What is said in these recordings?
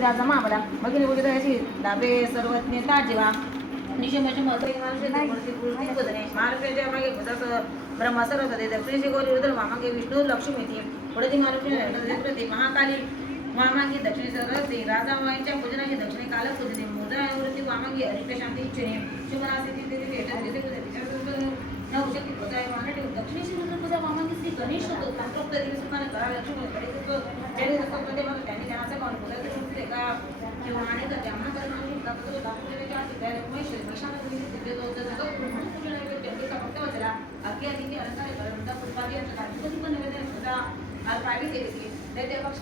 राजा मामला मग डाबे सर्वज्ञता जेव्हा ब्रह्म सरस्वती दक्षिणेची गौरी रुद्र वामांगे विष्णू लक्ष्मी पुढे महाकाली वामांगी दक्षिणे सरस्वती राजा वाईच्या पूजनाची दक्षिणे काल पूजने मुद्रा निवृत्ती वामांगी अरिष्ट शांती इच्छिने शुभनासिती नवशक्ती पूजा वाहन दक्षिणेची रुद्र पूजा वामांगी श्री गणेश होतो तंत्रोक्त दिवसाने करा लक्ष्मी त्यांनी ज्ञानाचा पाऊल पूजा का किंवा अनेक ब्राह्मण कर्मांनी दाखवलेल्या अज्ञातीने अलंकार करता पुष्पादी गणपती पण निवेदन होता प्रायव्हेट केली त्या पक्ष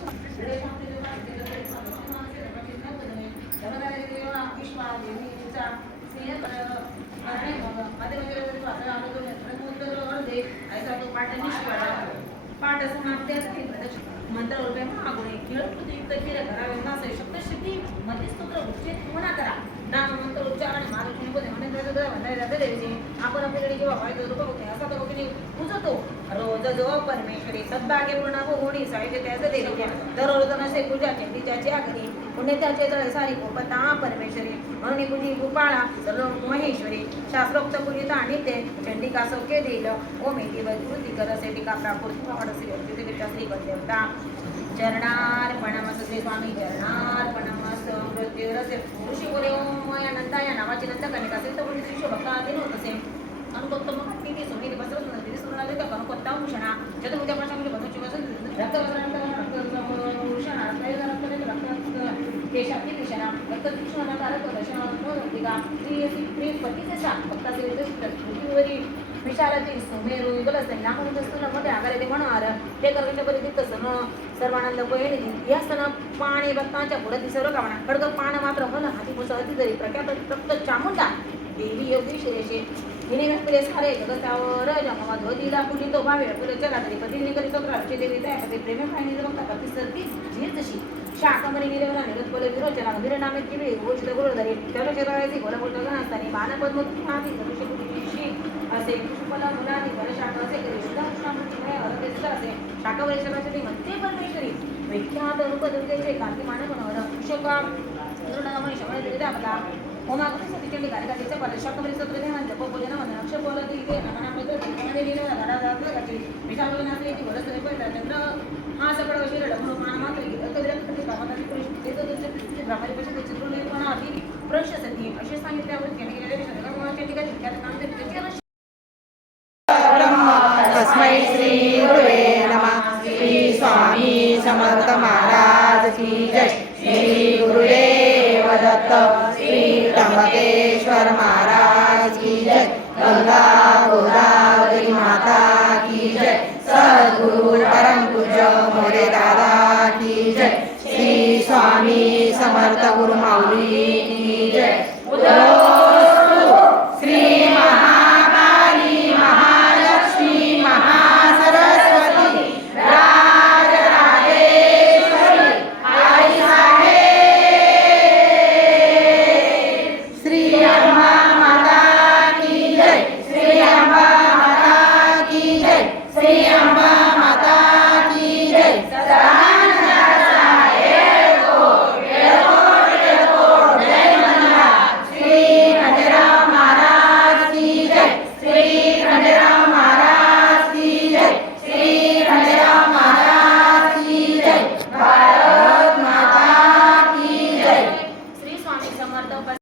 विश्वा देवीचा पाठ असं मंत्र रुपये महागुणे खेळयुक्त केले घरावेंना शब्दशक्ती मध्यस्तोत्र उच्चेत पूर्ण करा नाम मंत्र उच्चारण महालक्ष्मी पदे देवीचे आपण आपल्याकडे जेव्हा वाईट रूप होते असा तो की पूजतो रोज जो परमेश्वरी सद्भाग्य पूर्ण होणी साहित्य त्याचे देवीचे दररोज नसे पूजा चंडीच्या घरी पुण्यत्याचे तळे सारी गोपता परमेश्वरी म्हणून पूजी गोपाळा सर्व महेश्वरी शास्त्रोक्त पूजिता नित्य चंडिका सौख्य देईल ओमेती वैकृती करसे टीका प्राकृत श्री देवता चरणार्पणमस्तु स्वामी चरणार्पणमस्तु मृत्युरस्य ऋषी बोले ओम या नंदा या नावाची नंदा कनिका असेल तर कोणी शिष्य भक्त आधी नव्हत असेल अनुकोत्तम किती सोमी बसर सुंदर सुंदर आले तर अनुकोत्ता भूषणा चतुर्भुजा पाशामध्ये बनवची वसन रक्त केशाची दिशा रक्त तीक्ष्ण कारक दशा प्रिय पतीचे साथ भक्ताचे विशालाची सुमेरू युगलस्थानी लांबून मध्ये आगारे म्हणणार ते कर्विंद परिचित सन सर्वानंद बहिणी या सण पाणी भक्तांच्या पुढे सर्व कामना खडग पान मात्र फल हाती पुढचा अतिदरी प्रख्यात चामुंडा देवी योगी शिरेशे हिने व्यक्तीले सारे जगतावर जमवा धोतीला पुढी तो भावे पुढच्या रात्री पतीने करी चक्राचे देवी त्यामध्ये प्रेमे पाहिजे बघता प्रतिसर्ती झीर जशी शाकंबरी निरेवना निरत्पले विरोचना मंदिर नामे किवी गोष्ट गुरुधरी चलचरायची गोलगोट गणास्तानी बाणपद्मती माती दृश्यपुरी असे पुष्पला मुलानी वरशाख असे करी सुधाकृष्णामूर्ती अरतेच असे शाकवरेश्वराची मध्ये परमेश्वरी विख्यात रूप दुर्गेचे कार्ती मानव मनोहर पुष्यका दृढमणी शमणे दिले दामता होमागुणी सतीचंडी कार्यकारीचा पद शाकवरी सत्र ध्यान जप पूजन मन अक्षर बोलत इथे नमना मित्र तिने दिलेला घरा जात गाची विशाल नासले की बोलत रे पहिला चंद्र हा सगळं शिरड म्हणून मान मात्र अतविरत प्रति कामाची पुरुष ते तुमचे ब्राह्मणी पक्षाचे चित्रनिर्माण अति प्रशस्ती असे सांगितल्यावर त्यांनी गेलेले सगळ्या ठिकाणी विख्यात काम त्याचे तस्मै श्री गुरुवे नमः श्री स्वामी समर्थ महाराज की जय श्री गुरुदेव दत्त श्री त्र्यंबकेश्वर महाराज की जय गंगा गोदावरी माता की जय सद्गुरु परम पूज्य मोरे दादा की जय श्री स्वामी समर्थ गुरु माऊली की जय